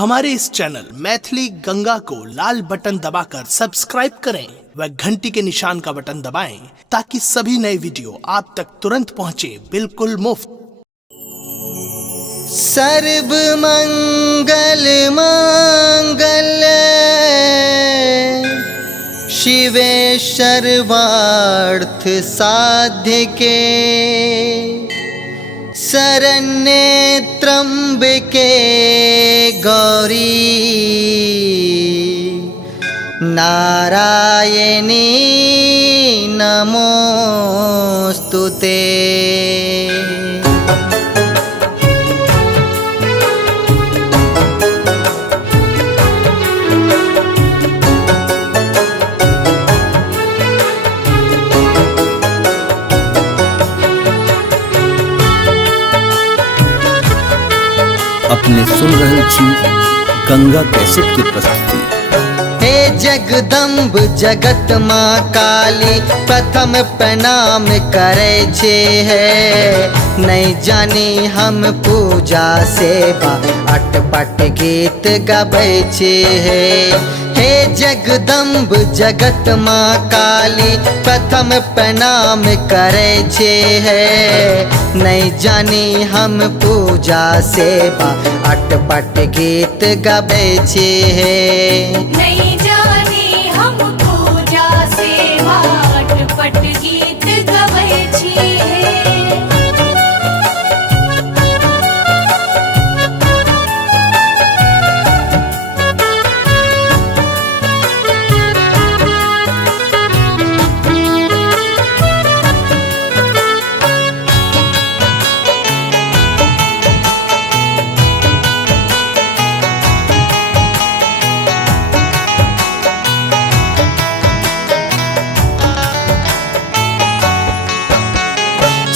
हमारे इस चैनल मैथिली गंगा को लाल बटन दबाकर सब्सक्राइब करें व घंटी के निशान का बटन दबाएं ताकि सभी नए वीडियो आप तक तुरंत पहुंचे बिल्कुल मुफ्त। सर्व मंगल मांगल्य शिवे सर्वार्थ साधिके शरण्ये त्र्यंबके गौरी नारायणी नमोस्तुते। अपने सुन रहे छी गंगा कैसेट की प्रस्तुति। हे जगदम्ब जगत माँ काली प्रथम प्रणाम करे छे है। नहीं जानी हम पूजा सेवा अटपट गीत गबै छे है। हे जगदम्ब जगत माँ काली प्रथम प्रणाम करे छे है। नहीं जानी हम पूजा सेवा अटपट गीत गबै छे है। नहीं जानी हम पूजा सेवा अटपट गीत गबै छी हे।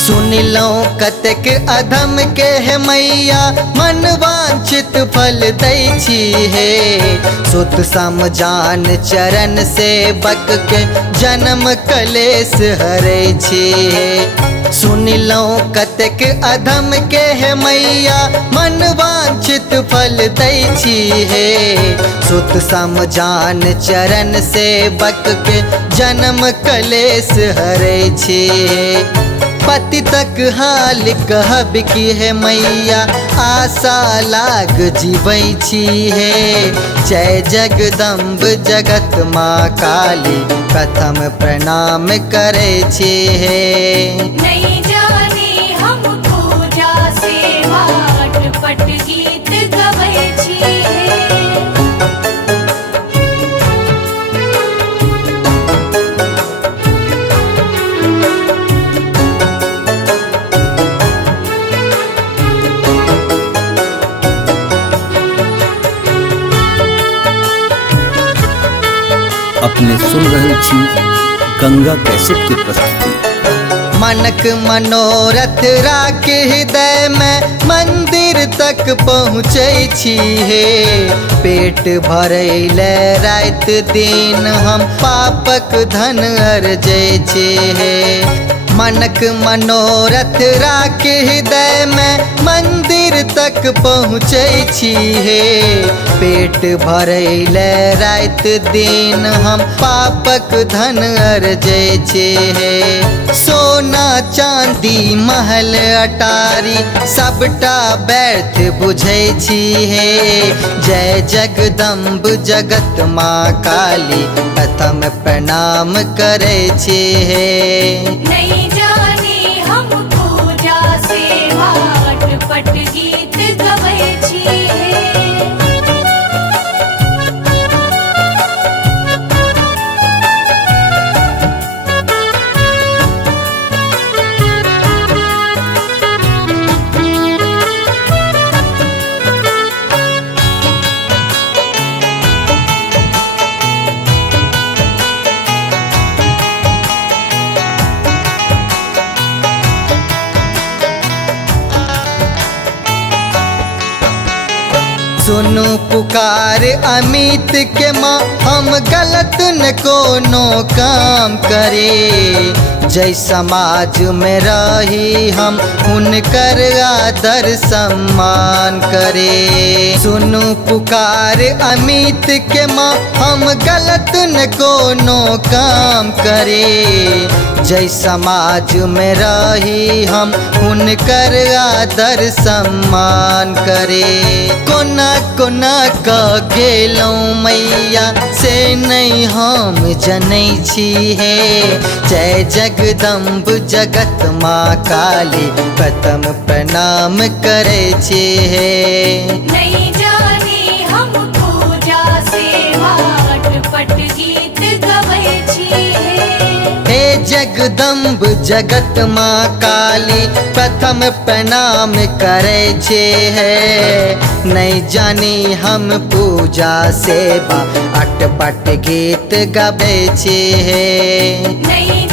सुनिलो कतेक अधम के है मैया मन वांछित फल दै छी हे। सुत समझान चरण सेवक के जन्म कलेश हरै छी हे। सुनिलो कतेक अधम के है मैया मन वांछित फल दै छी हे। सुत समझान चरण सेवक के जन्म कलेश हरै छी हे। पति तक हाल कहब की है मैया आशा लाग जीवै छी है। जय जगदम्ब जगत माँ काली प्रथम प्रणाम करे छे है। नहीं जानी हम पूजा सेवा अटपट गीत गबै छी हे। अपने सुन रहे छी गंगा कैसेट की प्रस्तुति। मनक मनोरथ राखे हृदय में मंदिर तक पहुँचे छी हे। पेट भरैले रात दिन हम पापक धन अर्जै छी हे। मनक मनोरथ राखे हृदय में मंदिर तक पहुँचे छी हे। पेट भरैले रात दिन हम पापक धन अर्जै छी हे। सोना चांदी महल अटारी सबटा व्यर्थ बुझै छी हे। जय जगदम्ब जगत माँ काली प्रथम प्रणाम करे छी हे। नहीं जानी हम पूजा सेवा अटपट गीत गबै छी हे। सुनु पुकार अमित के माँ हम गलत न कोनो काम करे। जय समाज में रही हम उनकर आदर सम्मान करे। सुनु पुकार अमित के माँ हम गलत न कोनो काम करे। जय समाज में रही हम उनकर आदर सम्मान करे। कोना कोना का गेलौं मैया से नहीं हम जनै छी हे। जय जगदम्ब जगत माँ काली प्रथम प्रणाम करे छी हे। नहीं जाने हम पूजा सेवा अटपट गीत गबै छी हे जगदम्ब जगत माँ काली प्रथम प्रणाम करे छे है। नहीं जानी हम पूजा सेवा अटपट गीत गबै छे है। नहीं